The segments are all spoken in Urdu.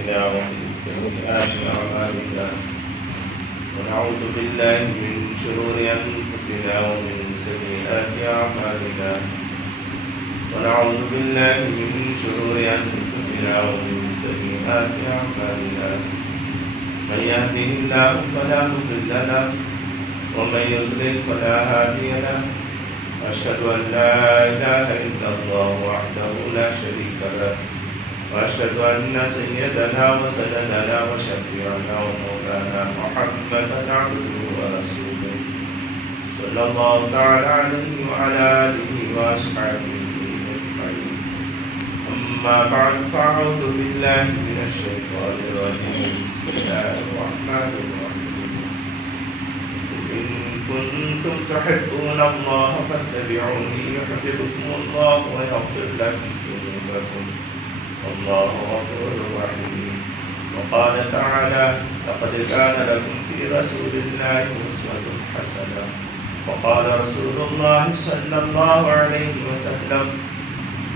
أنفسنا ومن سيئات أعمالنا ونعوذ بالله من شرور أنفسنا ومن سيئات أعمالنا ونعوذ بالله من شرور أنفسنا ومن سيئات أعمالنا من يهده الله فلا مضل له ومن يضلل فلا هادي له أشهد أن لا إله إلا الله وحده لا شريك له وأشهد أن سيدنا وسندنا وشفيعنا ومولانا محمدا عبده ورسوله صلى الله تعالى عليه وعلى آله وأصحابه أجمعين. أما بعد فأعوذ بالله من الشيطان الرجيم. بسم الله الرحمن الرحيم. إن كنتم تحبون الله فاتبعوني يحببكم الله ويغفر لكم ذنوبكم والله غفور رحيم. وقال تعالى: لقد كان لكم في رسول الله أسوة حسنة. وقال رسول الله صلى الله عليه وسلم: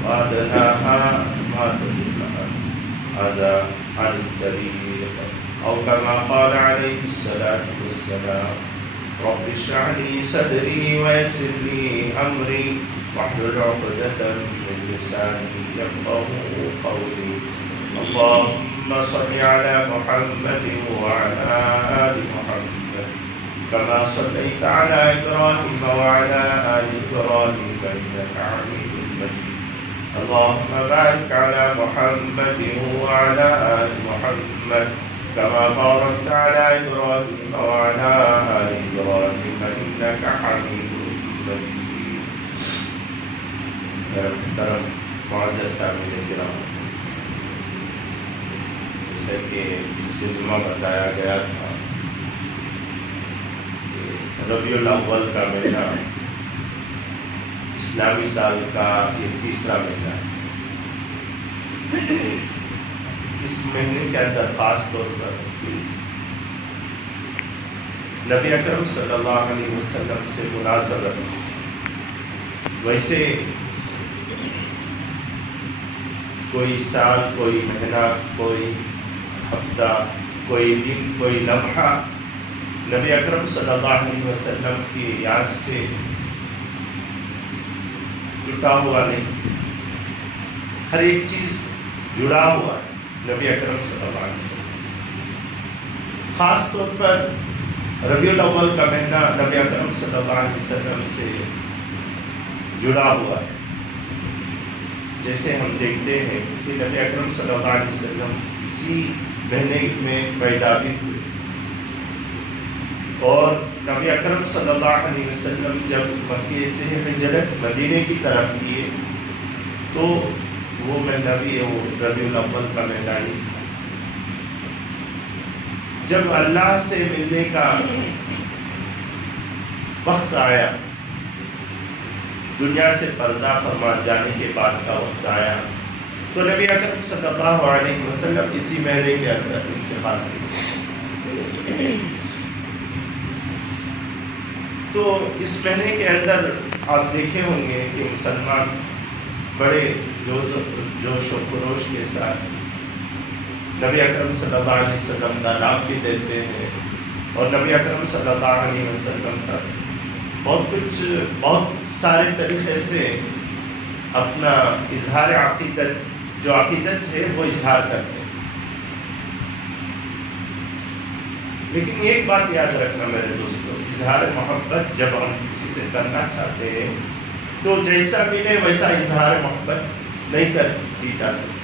وأدناها ما تدل هذا عن الطريق، أو كما قال عليه الصلاة والسلام: رب اشرح لي صدري ويسر لي أمري واحلل عقدة من لساني يفقهوا قولي. اللهم صل على محمد وعلى آل محمد كما صليت على إبراهيم وعلى آل إبراهيم إنك حميد مجيد. اللهم بارك على محمد وعلى آل محمد كما باركت على إبراهيم وعلى آل إبراهيم إنك حميد مجيد. محترم معزز سامعین کرام، جیسا کہ پچھلے جمعہ بتایا گیا تھا کہ ربیع الاول کا مہینہ اسلامی سال کا یہ تیسرا مہینہ ہے. اس مہینے کے اندر خاص طور پر نبی اکرم صلی اللہ علیہ وسلم سے مناسبت، ویسے کوئی سال، کوئی مہینہ، کوئی ہفتہ، کوئی دن، کوئی لمحہ نبی اکرم صلی اللہ علیہ وسلم کی یاد سے جڑا ہوا نہیں. ہر ایک چیز جڑا ہوا ہے نبی اکرم صلی اللہ علیہ وسلم سے. خاص طور پر ربیع الاول کا مہینہ نبی اکرم صلی اللہ علیہ وسلم سے جڑا ہوا ہے. جیسے ہم دیکھتے ہیں کہ نبی اکرم صلی اللہ علیہ وسلم اسی مہینے میں پیدا بھی ہوئے، اور نبی اکرم صلی اللہ علیہ وسلم جب مکے سے ہجرت مدینے کی طرف کیے تو وہ مہینہ بھی وہ ربیع الاول کا مہینہ ہی تھا. جب اللہ سے ملنے کا وقت آیا، دنیا سے پردہ فرما جانے کے بعد کا وقت آیا، تو نبی اکرم صلی اللہ علیہ وسلم اسی مہینے کے اندر انتقال کیے. تو اس مہینے کے اندر آپ دیکھے ہوں گے کہ مسلمان بڑے جوش و خروش کے ساتھ نبی اکرم صلی اللہ علیہ وسلم کا نام بھی دیتے ہیں، اور نبی اکرم صلی اللہ علیہ وسلم کا بہت سارے طریقے سے اپنا اظہار عقیدت، جو عقیدت ہے وہ اظہار کرتے ہیں. لیکن ایک بات یاد رکھنا میرے دوستوں، اظہار محبت جب ہم کسی سے کرنا چاہتے ہیں تو جیسا ملے ویسا اظہار محبت نہیں کی جا سکتی.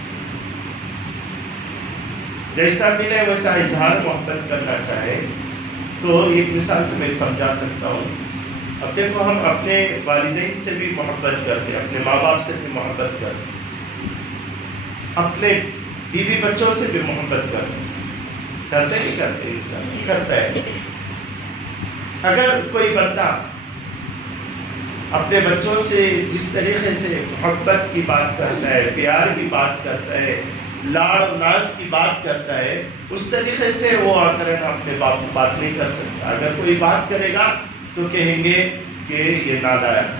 جیسا ملے ویسا اظہار محبت کرنا چاہے تو ایک مثال سے میں سمجھا سکتا ہوں. اب دیکھو، ہم اپنے والدین سے بھی محبت کرتے، اپنے ماں باپ سے بھی محبت کرتے، اپنے بیوی بچوں سے بھی محبت کرتے نہیں کرتے؟ انسان کرتا ہے. اگر کوئی بندہ اپنے بچوں سے جس طریقے سے محبت کی بات کرتا ہے، پیار کی بات کرتا ہے، لاڑ ناز کی بات کرتا ہے، اس طریقے سے وہ آ کر اپنے باپ کو بات نہیں کر سکتا. اگر کوئی بات کرے گا تو کہیں گے کہ یہ نالائق ہے.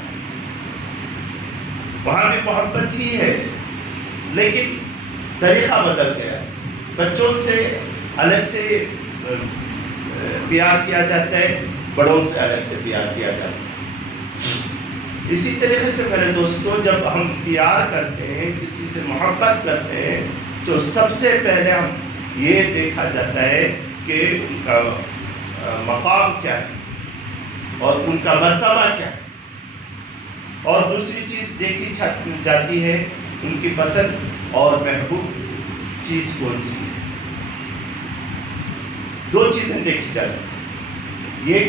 وہاں بھی محبت ہی ہے لیکن طریقہ بدل گیا ہے. بچوں سے الگ سے پیار کیا جاتا ہے، بڑوں سے الگ سے پیار کیا جاتا ہے۔ اسی طریقے سے میرے دوستو، جب ہم پیار کرتے ہیں، کسی سے محبت کرتے ہیں، تو سب سے پہلے ہم یہ دیکھا جاتا ہے کہ ان کا مقام کیا ہے اور ان کا مرتبہ کیا ہے، اور دوسری چیز دیکھی جاتی ہے ان کی پسند اور محبوب چیز کون سی ہے۔ دو چیزیں دیکھی جاتی ہیں، ایک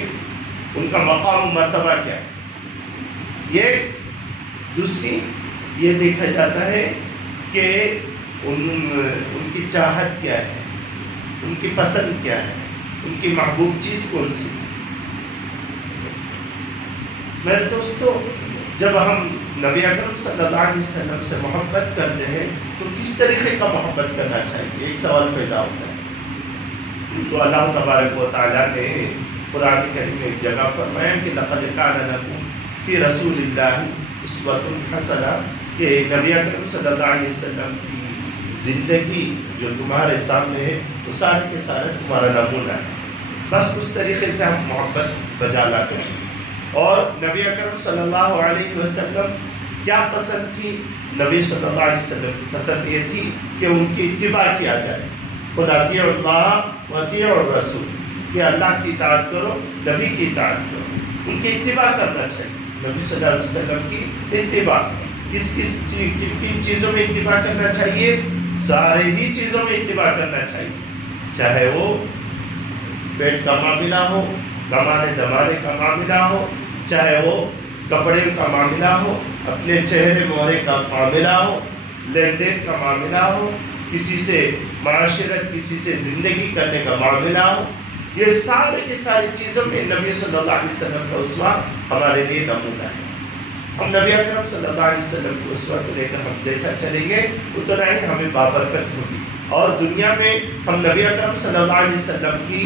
ان کا مقام و مرتبہ کیا ہے، یہ دوسری یہ دیکھا جاتا ہے کہ ان کی چاہت کیا ہے، ان کی پسند کیا ہے، ان کی محبوب چیز کون سی ہے۔ میرے دوستو، جب ہم نبی اکرم صلی اللہ علیہ وسلم سے محبت کرتے ہیں تو کس طریقے کا محبت کرنا چاہیے، ایک سوال پیدا ہوتا ہے۔ تو اللہ تبارک و تعالیٰ نے قرآن کریم میں ایک جگہ فرمایا کہ لقد کان لکم فی رسول اللہ اسوۃ حسنہ، کہ نبی اکرم صلی اللہ علیہ وسلم کی زندگی جو تمہارے سامنے ہے وہ سارے کے سارے تمہارا نمونہ ہے۔ بس اس طریقے سے ہم محبت بجا لاتے ہیں۔ اور نبی اکرم صلی اللہ علیہ وسلم کیا پسند تھی؟ نبی صلی اللہ علیہ وسلم کی پسند یہ تھی کہ ان کی اتباع کیا جائے، خود اطیعوا اللہ و اطیعوا الرسول، کہ اللہ کی اطاعت کرو، نبی کی اطاعت کرو، ان کی اتباع کرنا چاہیے، نبی صلی اللہ علیہ وسلم کی اتباع۔ کن چیزوں میں اتباع کرنا چاہیے؟ سارے ہی چیزوں میں اتباع کرنا چاہیے، چاہے وہ پیٹ کا معاملہ ہو، کمانے دمانے کا معاملہ ہو، چاہے وہ کپڑے کا معاملہ ہو، اپنے چہرے مہرے کا معاملہ ہو، لین دین کا معاملہ ہو، کسی سے معاشرت، کسی سے زندگی کرنے کا معاملہ ہو، یہ سارے کی ساری چیزوں میں نبی صلی اللہ علیہ وسلم کا اسوہ ہمارے لیے نمونہ ہے۔ ہم نبی اکرم صلی اللہ علیہ وسلم کو اسوہ کو لے کر ہم جیسا چلیں گے اتنا ہی ہمیں بابرکت ہوگی، اور دنیا میں ہم نبی اکرم صلی اللہ علیہ وسلم کی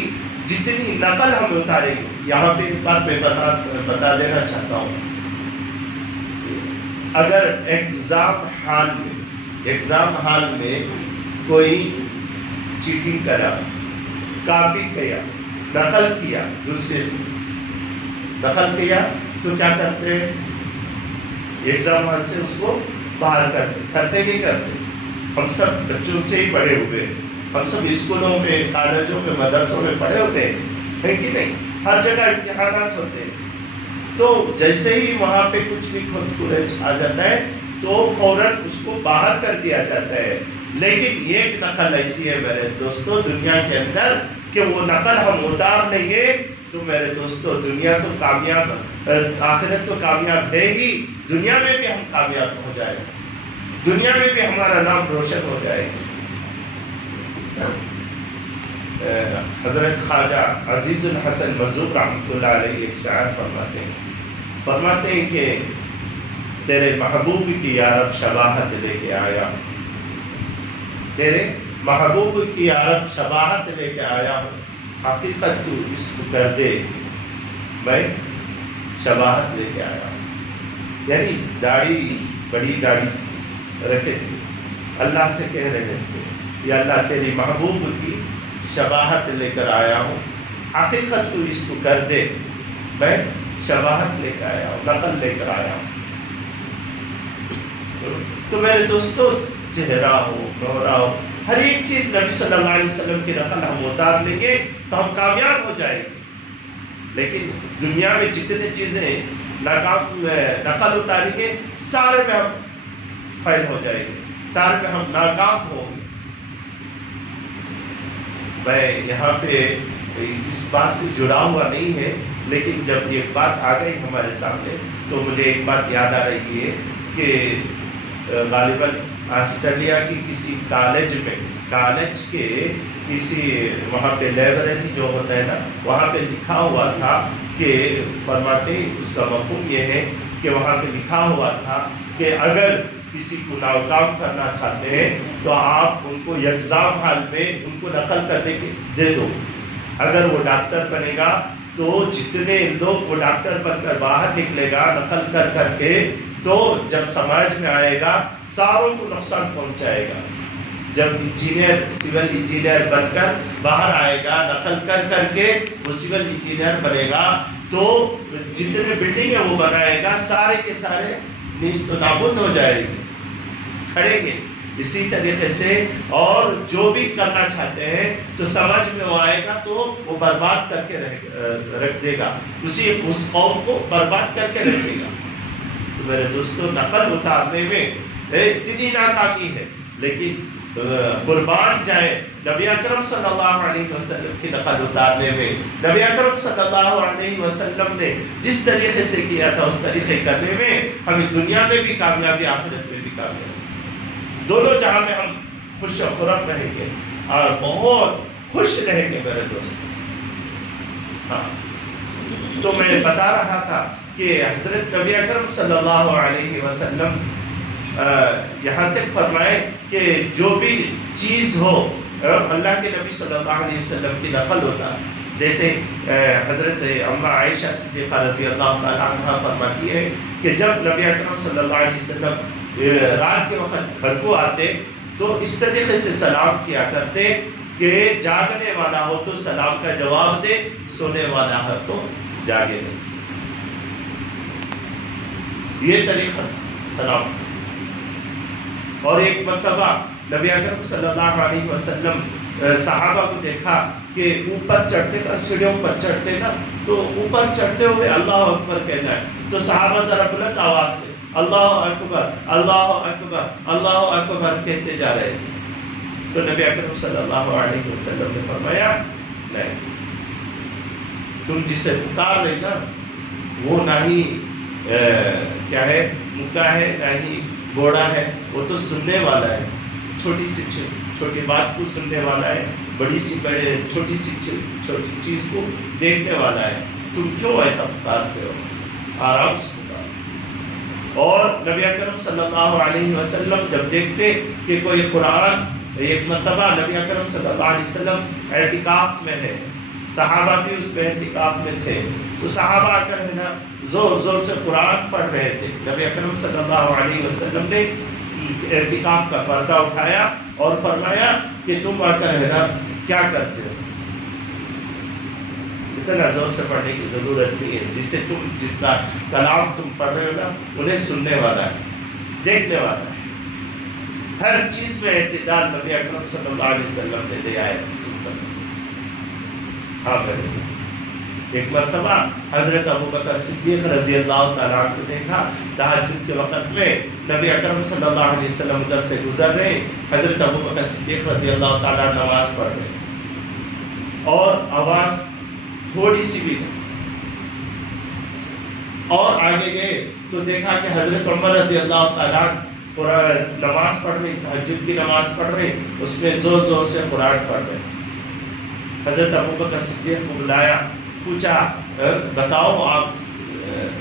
جتنی نقل ہم اتاریں گے۔ یہاں پہ ایک بات میں بتا دینا چاہتا ہوں، اگر ایگزام ہال میں کوئی چیٹنگ کرا، کاپی کیا، نقل کیا، دوسرے سے نقل کیا، تو کیا کرتے ہیں؟ ایگزام ہال سے اس کو باہر کرتے نہیں کرتے۔ ہم سب بچوں سے ہی پڑھے ہوئے ہیں، ہم سب اسکولوں میں، کالجوں میں، مدرسوں میں پڑھے ہوتے ہیں، ہے کہ نہیں؟ ہر جگہ امتحانات ہوتے ہیں، تو جیسے ہی وہاں پہ کچھ بھی خود کورج آ جاتا ہے تو فوراً اس کو باہر کر دیا جاتا ہے۔ لیکن ایک نقل ایسی ہے میرے دوستو دنیا کے اندر کہ وہ نقل ہم اتار لیں گے تو میرے دوستو دنیا تو کامیاب، آخرت تو کامیاب ہے ہی، دنیا میں بھی ہم کامیاب ہو جائیں گے، دنیا میں بھی ہمارا نام روشن ہو جائے گا۔ حضرت خواجہ عزیز الحسن مظہور رحمۃ اللہ علیہ ایک شاعر فرماتے ہیں کہ تیرے محبوب کی یارب شباہت لے کے آیا ہوں، تیرے محبوب کی یارب شباہت لے کے آیا ہوں، حقیقت تو اس کو کر دے، میں شباہت لے کے آیا ہوں۔ یعنی داڑھی، بڑی داڑھی رکھے تھے، اللہ سے کہہ رہے تھے یا اللہ تیری محبوب کی شباہت لے کر آیا ہوں، حقیقت تو اس کو کر دے، میں شباہت لے کر آیا ہوں، نقل لے کر آیا ہوں۔ تو میرے دوستو چہرہ ہو، نورا ہو، ہر ایک چیز نبی صلی اللہ علیہ وسلم کی نقل ہم اتار لیں گے تو ہم کامیاب ہو جائیں گے۔ لیکن دنیا میں جتنے چیزیں نقل اتاریں گے سارے میں ہم فیل ہو جائیں گے، سارے میں ہم ناکام ہوں گے۔ میں یہاں پہ اس بات سے جڑا ہوا نہیں ہے، لیکن جب یہ بات آ گئی ہمارے سامنے تو مجھے ایک بات یاد آ رہی ہے کہ غالباً آسٹریلیا کی کسی کالج کے کسی وہاں پہ لائبریری جو ہوتا ہے نا، وہاں پہ لکھا ہوا تھا کہ فرماتے اس کا مفہوم یہ ہے کہ وہاں پہ لکھا ہوا تھا کہ اگر کسی کو ناکام کرنا چاہتے ہیں تو آپ ان کو ایگزام ہال میں ان کو نقل کرنے کے دے دو، اگر وہ ڈاکٹر بنے گا تو جتنے لوگ وہ ڈاکٹر بن کر باہر نکلے گا نقل کر کے، تو جب سماج میں آئے گا ساروں کو نقصان پہنچائے گا، جب انجینئر سول انجینئر بن کر باہر آئے گا، نقل کر کے وہ سول انجینئر بنے گا، تو جتنے بلڈنگیں وہ بنائے گا سارے کے سارے نیست و نابود ہو جائے گے، کھڑیں گے۔ اسی طریقے سے اور جو بھی کرنا چاہتے ہیں تو سمجھ میں وہ آئے گا تو وہ برباد کر کے رکھ دے گا، اس قوم کو برباد کر کے رکھ دے گا۔ تو میرے دوستو، نقل اتارنے میں اتنی ناکامی ہے، لیکن قربان جائے نبی اکرم صلی اللہ علیہ وسلم کی نقل اتارنے میں۔ نبی اکرم صلی اللہ علیہ وسلم نے جس طریقے سے کیا تھا اس طریقے کرنے میں ہمیں دنیا میں بھی کامیابی، آخرت میں بھی کامیابی، دونوں جہاں میں ہم خوش و خرم رہیں گے اور بہت خوش رہیں گے میرے دوست۔ ہاں، تو میں بتا رہا تھا کہ حضرت نبی اکرم صلی اللہ علیہ وسلم یہاں تک فرمائے کہ جو بھی چیز ہو اللہ کے نبی صلی اللہ علیہ وسلم کی نقل ہوتا ہے۔ جیسے حضرت اماں عائشہ صدیقہ رضی اللہ تعالیٰ عنہ فرماتی ہے کہ جب نبی اکرم صلی اللہ علیہ وسلم رات کے وقت گھر کو آتے تو اس طریقے سے سلام کیا کرتے کہ جاگنے والا ہو تو سلام کا جواب دے، سونے والا ہو تو جاگے نہیں۔ یہ طریقہ سلام۔ اور ایک مرتبہ نبی اکرم صلی اللہ علیہ وسلم صحابہ کو دیکھا کہ اوپر چڑھتے نا، سیڑھیوں پر چڑھتے نا، تو اوپر چڑھتے ہوئے اللہ اکبر کہنا ہے، تو صحابہ ذرا بلند آواز سے اللہ اکبر اللہ اکبر اللہ اکبر کہتے جا رہے تھے۔ تو نبی اکرم صلی اللہ علیہ وسلم نے فرمایا نہیں، تم جسے پکار رہے نا وہ نہ ہی کیا ہے مکہ ہے، نہ ہی گھوڑا ہے، وہ تو سننے والا ہے، چھوٹی سی چھوٹی بات کو سننے والا ہے، بڑی سی چھوٹی سی چھوٹی چیز کو دیکھنے والا ہے، تم کیوں ایسا پکارتے ہو؟ آرام سے پکارو۔ اور نبی اکرم صلی اللہ علیہ وسلم جب دیکھتے کہ کوئی قرآن، ایک مرتبہ نبی اکرم صلی اللہ علیہ وسلم اعتکاف میں ہے، صحابہ بھی اس میں اعتکاف میں تھے، تو صحابہ آ کر ہے نا زور زور سے قرآن پڑھ رہے تھے۔ نبی اکرم صلی اللہ علیہ وسلم نے اعتکاف کا پردہ اٹھایا اور فرمایا کہ تم آ کر ہے نا کیا کرتے ہو؟ اتنا زور سے پڑھنے کی ضرورت نہیں ہے، جس کا کلام تم پڑھ رہے ہو نا انہیں سننے والا ہے، دیکھنے والا ہے۔ ہر چیز میں اعتدال نبی اکرم صلی اللہ علیہ وسلم نے لے آئے۔ ہاں میرے، ایک مرتبہ حضرت ابوبکر صدیق رضی اللہ تعالیٰ عنہ کو دیکھا، تہجد کے وقت میں نبی اکرم صلی اللہ علیہ وسلم ادھر سے گزر رہے، حضرت ابوبکر صدیق رضی اللہ تعالیٰ نماز پڑھ رہے اور آواز تھوڑی سی بھی نہیں، اور آگے گئے تو دیکھا کہ حضرت عمر رضی اللہ تعالیٰ قرآن نماز پڑھ رہے، تہجد کی نماز پڑھ رہے، اس میں زور زور سے قرآن پڑھ رہے۔ حضرت ابوبکر صدیق کو بلایا، پوچھا بتاؤ آپ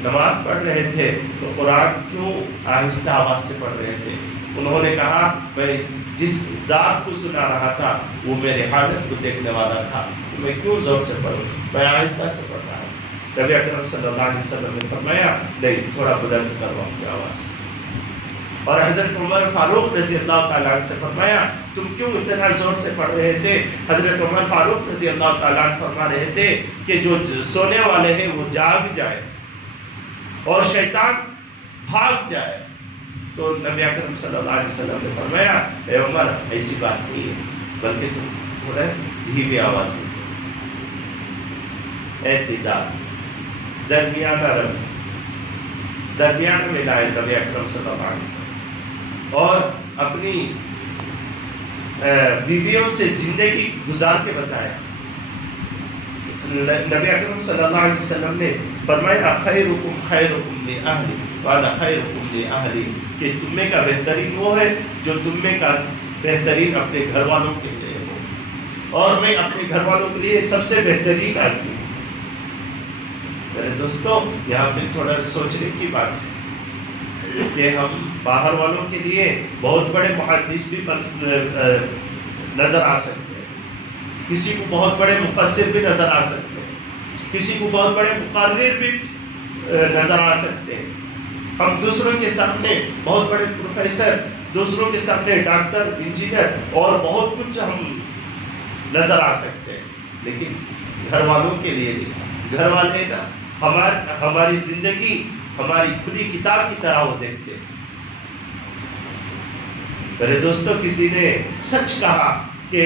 نماز پڑھ رہے تھے تو قرآن کیوں آہستہ آواز سے پڑھ رہے تھے؟ انہوں نے کہا میں جس ذات کو سنا رہا تھا وہ میرے حالت کو دیکھنے والا تھا، میں کیوں زور سے پڑھوں، میں آہستہ سے پڑھ رہا ہوں۔ نبی اکرم صلی اللہ علیہ وسلم نے فرمایا نہیں، تھوڑا بلند کرو اپنی آواز۔ اور حضرت عمر فاروق رضی اللہ تعالیٰ عنہ سے فرمایا تم کیوں اتنا زور سے پڑھ رہے تھے؟ حضرت عمر فاروق رضی اللہ تعالیٰ عنہ فرما رہے تھے کہ جو سونے والے ہیں وہ جاگ جائے اور شیطان بھاگ جائے۔ تو نبی اکرم صلی اللہ علیہ وسلم نے فرمایا اے عمر ایسی بات نہیں ہے، بلکہ تم تھوڑا دھیمی آواز میں، اعتدال، درمیانہ میں لائے نبی اکرم صلی اللہ علیہ وسلم۔ اور اپنی بیویوں سے زندگی گزار کے بتایا۔ نبی اکرم صلی اللہ علیہ وسلم نے فرمایا خیرکم خیرکم لأہلی وانا خیرکم لأہلی، کہ تم میں کا بہترین وہ ہے جو تم میں کا بہترین اپنے گھر والوں کے لیے ہو، اور میں اپنے گھر والوں کے لیے سب سے بہترین آدمی ہوں۔ میرے دوستو، یہاں پہ تھوڑا سوچنے کی بات ہے کہ ہم باہر والوں کے لیے بہت بڑے محدث بھی نظر آ سکتے ہیں، کسی کو بہت بڑے مفسر بھی نظر آ سکتے ہیں، کسی کو بہت بڑے مقرر بھی نظر آ سکتے ہیں۔ ہم دوسروں کے سامنے بہت بڑے پروفیسر دوسروں کے سامنے ڈاکٹر، انجینئر اور بہت کچھ ہم نظر آ سکتے ہیں، لیکن گھر والوں کے لیے نہیں۔ گھر والے نا ہماری زندگی ہماری کھلی کتاب کی طرح وہ دیکھتے ہیں۔ میرے دوستو، کسی نے سچ کہا کہ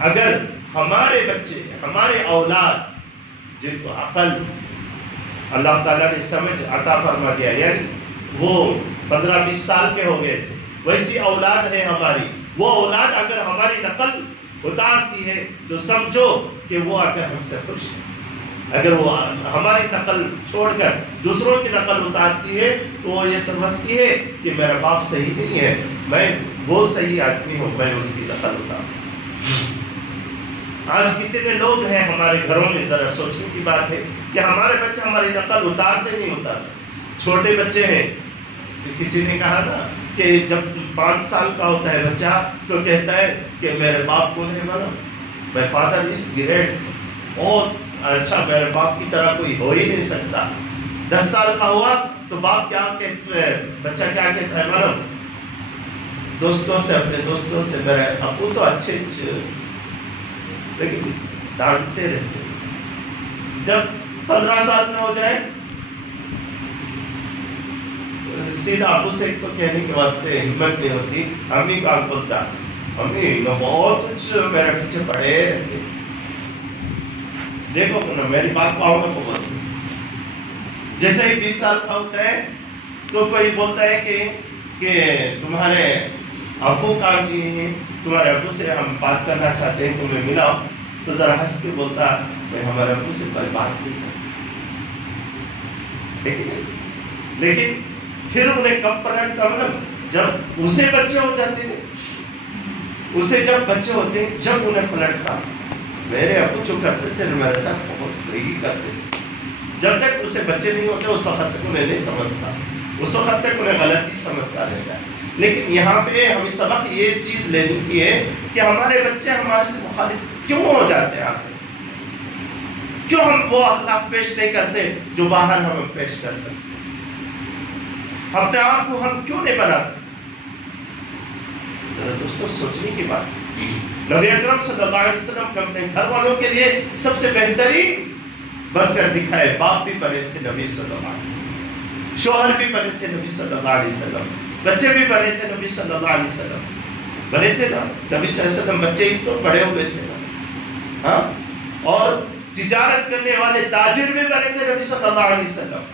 اگر ہمارے بچے، ہمارے اولاد جن کو عقل اللہ تعالیٰ نے سمجھ عطا فرما دیا، یعنی وہ 15-20 سال کے ہو گئے تھے، ویسی اولاد ہے ہماری، وہ اولاد اگر ہماری نقل اتارتی ہے تو سمجھو کہ وہ اگر ہم سے خوش ہے۔ اگر وہ ہماری نقل چھوڑ کر دوسروں کی نقل اتارتی ہے تو وہ یہ سمجھتی ہے کہ میرا باپ صحیح نہیں ہے، میں وہ صحیح آدمی ہوں، میں اس کی نقل اتاروں۔ آج کتنے لوگ ہیں ہمارے گھروں میں، ذرا سوچنے کی بات ہے کہ ہمارے بچے ہماری نقل اتارتے نہیں اتارتے۔ چھوٹے بچے ہیں، کسی نے کہا نا کہ جب 5 سال کا ہوتا ہے بچہ تو کہتا ہے کہ میرے باپ کون ہے، بولا میں فادر اس گریٹ، بہت اچھا، میرے باپ کی طرح کوئی ہو ہی نہیں سکتا۔ 10 سال کا ہوا تو باپ کیا کہتا ہے، بچہ کیا کہتا ہے، میڈم دوستوں سے، اپنے دوستوں سے، میرے ابو تو اچھے لیکن ڈانٹتے رہتے۔ جب 15 سال میں ہو جائے سیدھا ابو سے تو کہنے کے واسطے ہمت نہیں ہوتی، امی کا بولتا امی نو بہت کچھ میرے پیچھے پڑے رہتے، دیکھو میری بات کو آؤں کو بولتے۔ جیسے ہی 20 سال کا ہوتا ہے تو کوئی بولتا ہے کہ تمہارے ابو کہاں جی ہیں، تمہارے ابو سے ہم بات کرنا چاہتے ہیں، تمہیں ملاؤ، تو ذرا ہنس کے بولتا میں ہمارے ابو سے کوئی بات نہیں کرتا۔ لیکن پھر انہیں کب پلٹتا، مطلب جب اسے بچے ہو جاتے ہیں، اسے جب بچے ہوتے ہیں جب انہیں پلٹتا، میرے ابو جو کرتے تھے میرے ساتھ بہت صحیح کرتے تھے۔ جب تک اسے بچے نہیں ہوتے اس وقت تک انہیں نہیں سمجھتا، اس وقت تک انہیں غلطی سمجھتا رہتا ہے۔ لیکن یہاں پہ ہمیں سبق یہ چیز لینی کی ہے کہ ہمارے بچے ہمارے سے مخالف کیوں ہو جاتے ہیں آخر، کیوں ہم وہ اخلاق پیش نہیں کرتے جو باہر ہم پیش کر سکتے، اپنے آپ کو ہم کیوں نہیں بناتے۔ دوستوں سوچنے کی بات، نبی اکرم صلی اللہ علیہ وسلم نے اپنے گھر والوں کے لیے سب سے بہترین بن کر دکھائے۔ باپ بھی بنے تھے نبی صلی اللہ علیہ وسلم، شوہر بھی بنے تھے نبی صلی اللہ علیہ وسلم، بچے بھی بنے تھے نبی صلی اللہ علیہ وسلم، بنے تھے نا نبی صلی اللہ علیہ وسلم، بچے ہی تو بڑے ہوئے تھے نا، ہاں، اور تجارت کرنے والے تاجر بھی بنے تھے نبی صلی اللہ علیہ وسلم،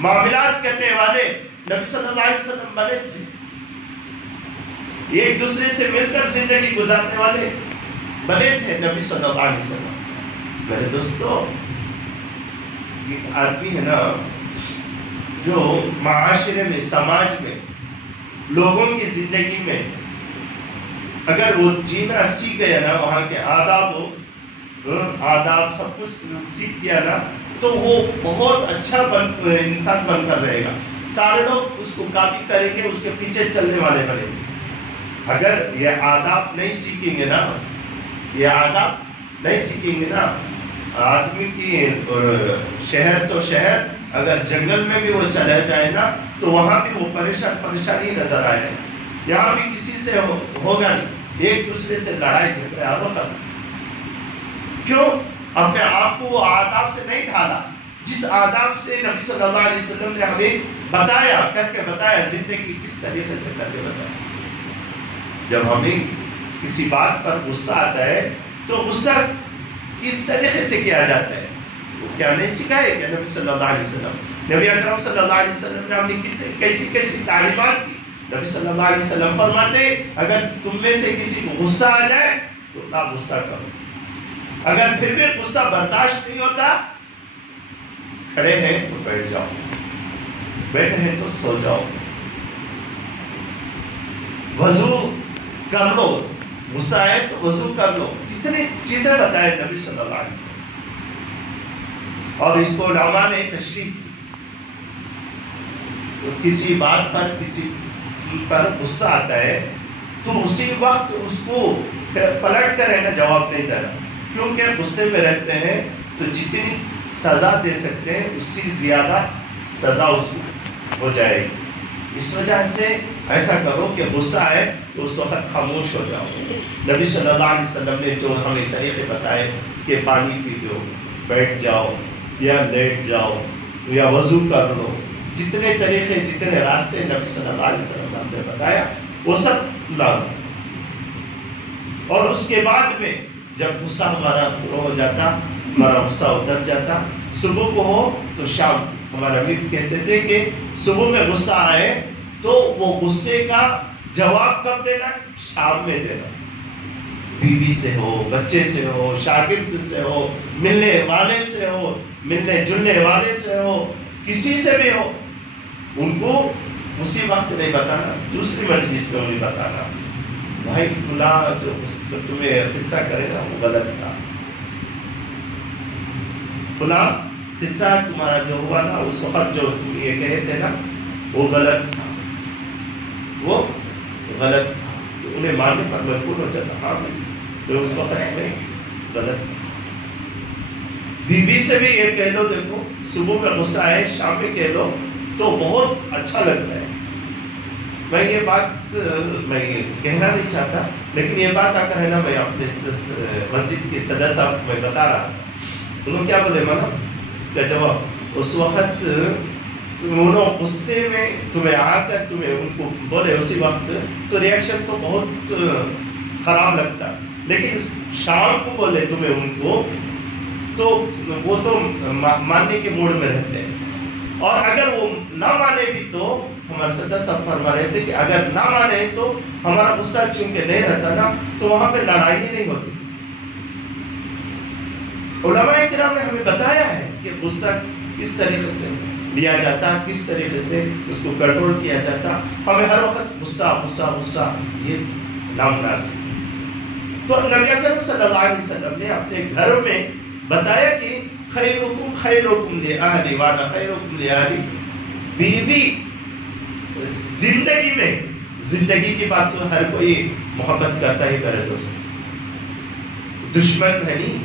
معاملات کرنے والے نبی صلی اللہ علیہ وسلم بنے تھے، ایک دوسرے سے مل کر زندگی گزارنے والے بنے تھے نبی صلی اللہ علیہ وسلم۔ میرے دوستو، ایک آدمی ہے نا جو معاشرے میں، سماج میں، لوگوں کی زندگی میں اگر وہ جینا سیکھ گیا نا، وہاں کے آداب سب کچھ سیکھ گیا نا، تو وہ بہت اچھا انسان بن کر رہے گا، سارے لوگ اس کو کاپی کریں گے، اس کے پیچھے چلنے والے بنیں گے۔ اگر یہ آداب نہیں سیکھیں گے نا، یہ آداب نہیں سیکھیں گے نا، آدمی کی شہر تو شہر، اگر جنگل میں بھی وہ چلا جائے نا تو وہاں بھی وہ پریشانی نظر آئے گا، یہاں بھی کسی سے ہوگا نہیں، ایک دوسرے سے لڑائی جھگڑے ہر وقت۔ کیوں؟ اپنے آپ کو وہ آداب سے نہیں ڈھالا، جس آداب سے نبی صلی اللہ علیہ وسلم نے ہمیں بتایا، کر کے بتایا، زندگی کس طریقے سے کر کے بتایا۔ جب ہمیں کسی بات پر غصہ آتا ہے تو غصہ کس طریقے سے کیا جاتا ہے، وہ کیا نہیں سکھائے کہ نبی صلی اللہ علیہ وسلم، نبی اکرم صلی اللہ علیہ وسلم نے ہمیں کیسی کیسی تعلیمات دی۔ نبی صلی اللہ علیہ وسلم فرماتے اگر تم میں سے کسی کو غصہ آ جائے تو نہ غصہ کرو، اگر پھر بھی غصہ برداشت نہیں ہوتا، کھڑے ہیں تو بیٹھ جاؤ، بیٹھے ہیں تو سو جاؤ، وضو کر لو، غصہ ہے تو وضو کر لو۔ کتنی چیزیں بتائے نبی صلی اللہ علیہ وسلم، اور اس کو علماء نے تشریح کی۔ تو کسی بات پر، کسی پر غصہ آتا ہے تو اسی وقت اس کو پلٹ کر رہنا، جواب نہیں دینا، کیونکہ غصے میں رہتے ہیں تو جتنی سزا دے سکتے ہیں اس سے زیادہ سزا اس کو ہو جائے گی۔ اس وجہ سے ایسا کرو کہ غصہ آئے تو اس وقت خاموش ہو جاؤ. نبی صلی اللہ علیہ وسلم نے جو ہمیں طریقے بتائے کہ پانی پی لو، بیٹھ جاؤ یا لیٹ جاؤ یا وضو کر لو، جتنے طریقے جتنے راستے نبی صلی اللہ علیہ وسلم نے بتایا وہ سب لاؤ. اور اس کے بعد میں جب غصہ ہمارا پورا ہو جاتا، ہمارا غصہ اتر جاتا، صبح کو ہو تو شام. ہمارے امیر کہتے تھے کہ صبح میں غصہ آئے تو وہ غصے کا جواب کب دینا؟ شام میں دینا. بیوی سے ہو، بچے سے ہو، شاگرد سے ہو، ملنے والے سے ہو، ملنے جلنے والے سے ہو، کسی سے بھی ہو، ان کو اسی وقت نہیں بتانا، دوسری مجلس میں انہیں بتانا بھائی فلاں جو تمہیں قصہ کرے گا وہ غلط تھا، فلاں قصہ تمہارا جو ہوا نا اس وقت جو تم یہ کہے تھے نا وہ غلط تھا، وہ غلط تھا. تو انہیں ماننے پر مجبور ہو جاتا، ہاں بھائی تو اس وقت میں غلط تھا. بیوی سے بھی یہ کہہ دو، دیکھو صبح میں غصہ آئے شام میں کہہ دو تو بہت اچھا لگتا ہے. میں یہ بات میں کہنا نہیں چاہتا، لیکن یہ بات آ کر ہے نا میں اپنے مسجد کے صدر صاحب کو میں بتا رہا، انہوں کیا بولے مانا اس کا جواب، اس وقت انہوں غصے میں تمہیں آ کر تمہیں ان کو بولے اسی وقت تو ریئیکشن تو بہت خراب لگتا، لیکن شام کو بولے تمہیں ان کو تو وہ تو ماننے کے موڈ میں رہتے ہیں. اور اگر وہ نہ مانے بھی تو ہمارے صدر صاحب فرما رہے تھے کہ اگر نہ مانے تو ہمارا غصہ چونکہ نہیں رہتا نا تو وہاں پہ لڑائی ہی نہیں ہوتی. علماء کرام نے ہمیں بتایا ہے کہ غصہ کس طریقے سے لیا جاتا، کس طریقے سے اس کو کنٹرول کیا جاتا. ہمیں ہر وقت غصہ غصہ غصہ یہ نامناسب. تو نبی اکرم صلی اللہ علیہ وسلم نے اپنے گھر میں بتایا کہ خیرکم خیرکم لأہلی وانا خیرکم لأہلی. بیوی زندگی میں، زندگی کی بات تو ہر کوئی محبت کرتا ہی کرے دوست، دشمن ہے نہیں،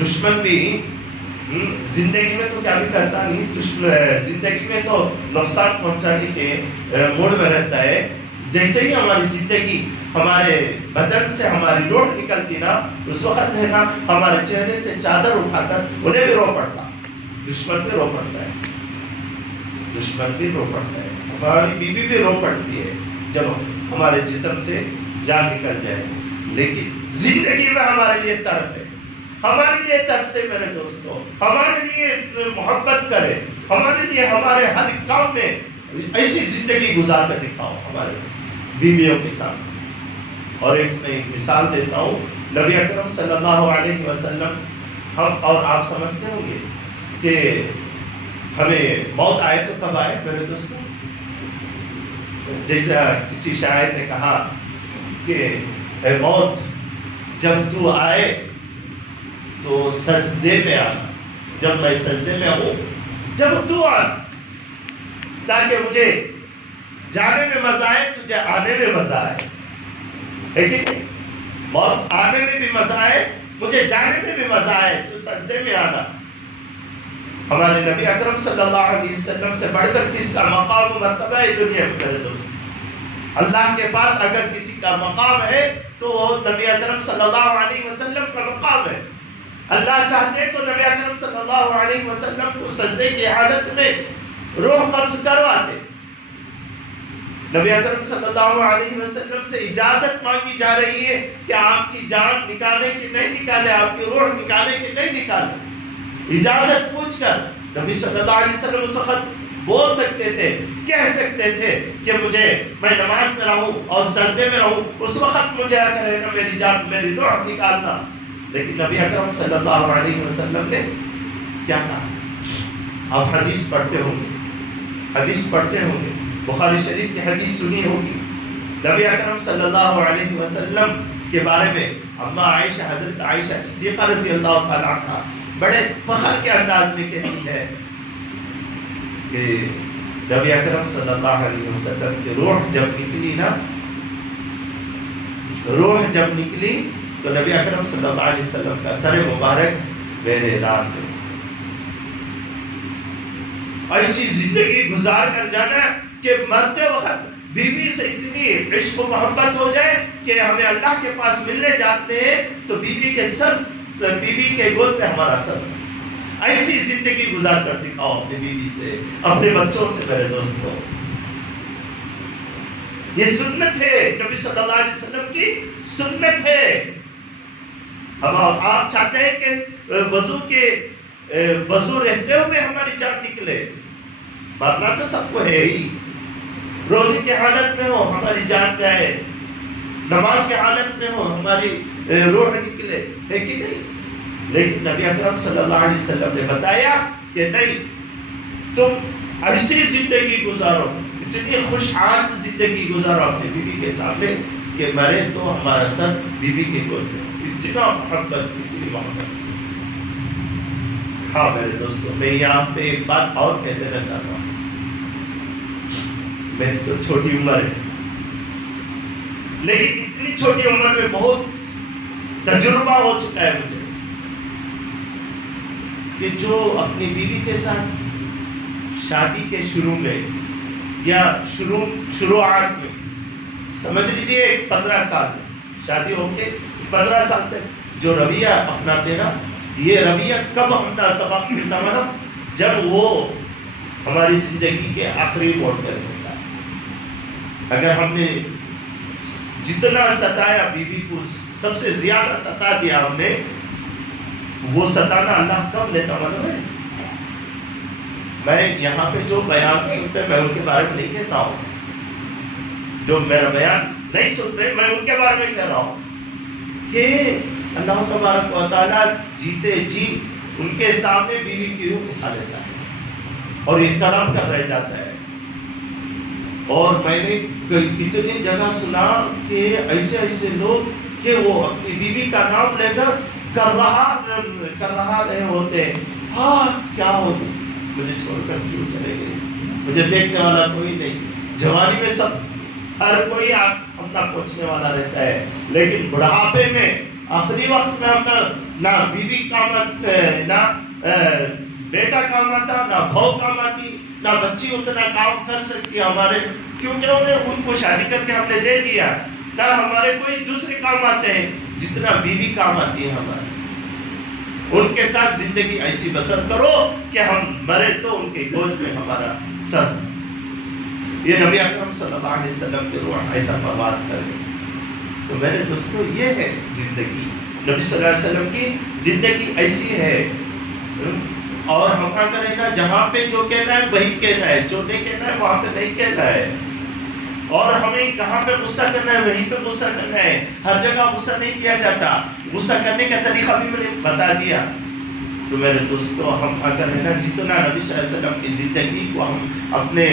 دشمن بھی زندگی میں تو کیا بھی کرتا نہیں، زندگی میں تو نقصان پہنچانے کے موڈ میں رہتا ہے. جیسے ہی ہماری زندگی ہمارے بدن سے ہماری روح نکلتی نا اس وقت ہے نا ہمارے چہرے سے چادر اٹھا کر انہیں بھی رو پڑتا، دشمن بھی رو پڑتا ہے، دشمن بھی رو پڑتا ہے، ہماری بیوی بھی رو پڑتی ہے جب ہمارے جسم سے جان نکل جائے. لیکن زندگی میں ہمارے لیے تڑپ ہے، ہمارے لیے ترسے میرے دوستوں، ہمارے لیے محبت کرے، ہمارے لیے ہمارے ہر کام میں ایسی زندگی گزار کر دکھاؤ ہمارے بیویوں کے ساتھ. اور ایک میں مثال دیتا ہوں، نبی اکرم صلی اللہ علیہ وسلم، ہم اور آپ سمجھتے ہوں گے کہ ہمیں موت آئے تو کب آئے میرے دوستوں؟ جیسا کسی شاعر نے کہا کہ اے موت جب تو آئے تو سجدے میں آنا، جب میں سجدے میں ہوں جب تو آنا، تاکہ مجھے جانے میں مزہ آئے تجھے آنے میں مزہ آئے. لیکن موت آنے میں بھی مزہ آئے مجھے جانے میں بھی مزہ آئے، تو سجدے میں آنا. ہمارے نبی اکرم صلی اللہ علیہ وسلم سے بڑھ کر کس کا مقام و مرتبہ ہے دنیا میں میرے دوست؟ اللہ کے پاس اگر کسی کا مقام ہے تو وہ نبی اکرم صلی اللہ علیہ وسلم کا مقام ہے. اللہ چاہتے تو نبی اکرم صلی اللہ علیہ وسلم کو سجدے کی حالت میں روح قبض کرواتے. نبی اکرم صلی اللہ علیہ وسلم سے اجازت مانگی جا رہی ہے کہ آپ کی جان نکالے کہ نہیں نکالے، آپ کی روح نکالے کہ نہیں نکالے. اجازت پوچھ کر نبی صلی اللہ علیہ وسلم اس وقت بول سکتے تھے، کہہ سکتے تھے کہ میں نماز میں رہوں اور سجدے میں رہوں، اس وقت مجھے آ کر رہنا میری جان میری روح نکالنا. لیکن نبی اکرم صلی اللہ علیہ وسلم نے کیا کہا؟ آپ حدیث پڑھتے ہوں گے، حدیث پڑھتے ہوں گے، بخاری شریف کی حدیث سنی ہوگی. نبی اکرم صلی اللہ علیہ وسلم کے بارے میں اما عائشہ، حضرت عائشہ صدیقہ رضی اللہ تعالیٰ عنہ بڑے فخر کے انداز میں کہتی ہے کہ نبی اکرم صلی اللہ علیہ وسلم کی روح جب نکلی نا، روح جب نکلی تو نبی اکرم صلی اللہ علیہ وسلم کا سر مبارک میرے دان میں. ایسی زندگی گزار کر جانا کہ مرتے وقت بیوی سے اتنی عشق و محبت ہو جائے کہ ہمیں اللہ کے پاس ملنے جاتے ہیں تو بیوی کے گود میں ہمارا سر، ایسی زندگی گزار کر دکھاؤ اپنی بیوی سے، اپنے بچوں سے میرے دوستوں۔ یہ سنت ہے، نبی صلی اللہ علیہ وسلم کی سنت ہے۔ اب آپ چاہتے ہیں کہ وضو رہتے ہوئے ہماری جان نکلے، مرنا تو سب کو ہے ہی، روزے کی حالت میں ہو ہماری جان جائے، نماز کی حالت میں ہو ہماری روح نکلے، ہے کہ نہیں؟ لیکن نبی اکرم صلی اللہ علیہ وسلم نے بتایا کہ نہیں، تم ایسی زندگی گزارو، اتنی خوشحال زندگی گزارو اپنی بیوی کے سامنے کہ مرے تو ہمارا سر بیوی کے گود میں۔ اتنا محبت، اتنی محبت۔ ہاں میرے دوستوں، میں یہاں پہ ایک بات اور کہہ دینا چاہتا ہوں۔ میری تو چھوٹی عمر ہے، لیکن اتنی چھوٹی عمر میں بہت تجربہ ہو چکا ہے مجھے کہ جو اپنی بیوی کے ساتھ شادی کے شروع میں یا شروعات میں، سمجھ لیجئے 15 سال میں شادی ہو کے 15 سال تک جو رویہ اپناتے نا، یہ رویہ کب ہمارا سبق ملتا مطلب جب وہ ہماری زندگی کے آخری موڑ پر ہوتا ہے۔ اگر ہم نے جتنا ستایا بیوی کو، سب سے زیادہ ستا دیا ہم نے، وہ ستانا اللہ کب لیتا معلوم ہے؟ میں یہاں پہ جو بیان سنتے میں ان کے بارے میں نہیں کہتا ہوں، جو میرا بیان نہیں سنتے میں ان کے بارے میں کہہ رہا ہوں کہ اللہ تبارک و تعالیٰ جیتے جی ان کے سامنے بیوی کی روح اٹھا لیتا ہے اور یہ طلب کر رہ جاتا ہے۔ اور میں نے کتنی جگہ سنا کہ ایسے لوگ کہ وہ اپنی بیوی کا نام لے کر رہا رہے ہوتے، ہاں کیا ہو مجھے چھوڑ کر کیوں چلے گئے، مجھے دیکھنے والا کوئی نہیں۔ جوانی میں سب ہر کوئی اپنا پوچھنے والا رہتا ہے، لیکن بڑھاپے میں آخری وقت میں ہم نہ بیوی کام، نہ بیٹا کام آتا، نہ بہو کام آتی، نہ بچی اتنا کام کر سکتی ہمارے، کیونکہ ان کو شادی کر کے ہم نے دے دیا، نہ ہمارے کوئی دوسرے کام آتے ہیں جتنا بیوی کام آتی ہے ہمارے۔ ان کے ساتھ زندگی ایسی بسر کرو کہ ہم مرے تو ان کے گود میں ہمارا سر۔ یہ نبی اکرم صلی اللہ علیہ وسلم کے روح ایسا پرواز کرے۔ تو میرے دوستو، یہ ہے زندگی، نبی صلی اللہ علیہ وسلم کی زندگی ایسی ہے۔ اور ہم کیا کریں نا، جہاں پہ جو کہنا ہے وہی کہنا ہے، جو نہیں کہنا ہے وہاں پہ نہیں کہنا ہے۔ اور ہمیں کہاں پہ غصہ کرنا ہے وہیں پہ غصہ کرنا ہے، ہر جگہ غصہ نہیں کیا جاتا۔ غصہ کرنے کا طریقہ بھی میں نے بتا دیا۔ تو میرے دوستو، ہم اگر ہے نا جتنا نبی صلی اللہ علیہ وسلم کی زندگی کو ہم اپنے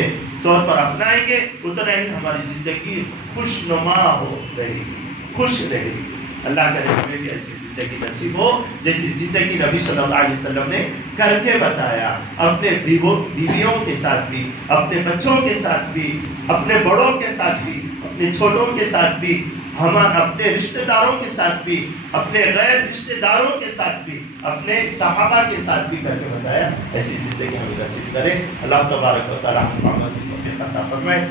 طور پر اپنائیں گے، اتنا ہی ہماری زندگی خوش نما ہو رہے گی، خوش رہے گی۔ اللہ کرے ہمیں بھی ایسی زندگی نصیب ہو جیسی زندگی نبی صلی اللہ علیہ وسلم نے کر کے بتایا، اپنے بیویوں کے ساتھ بھی، اپنے بچوں کے ساتھ بھی، اپنے بڑوں کے ساتھ بھی، اپنے چھوٹوں کے ساتھ بھی، ہم اپنے رشتہ داروں کے ساتھ بھی، اپنے غیر رشتہ داروں کے ساتھ بھی، اپنے صحابہ کے ساتھ بھی کر کے بتایا۔ ایسی زندگی ہمیں نصیب کرے۔ اللہ تبارک و تعالیٰ ہم کو عطا فرمائے۔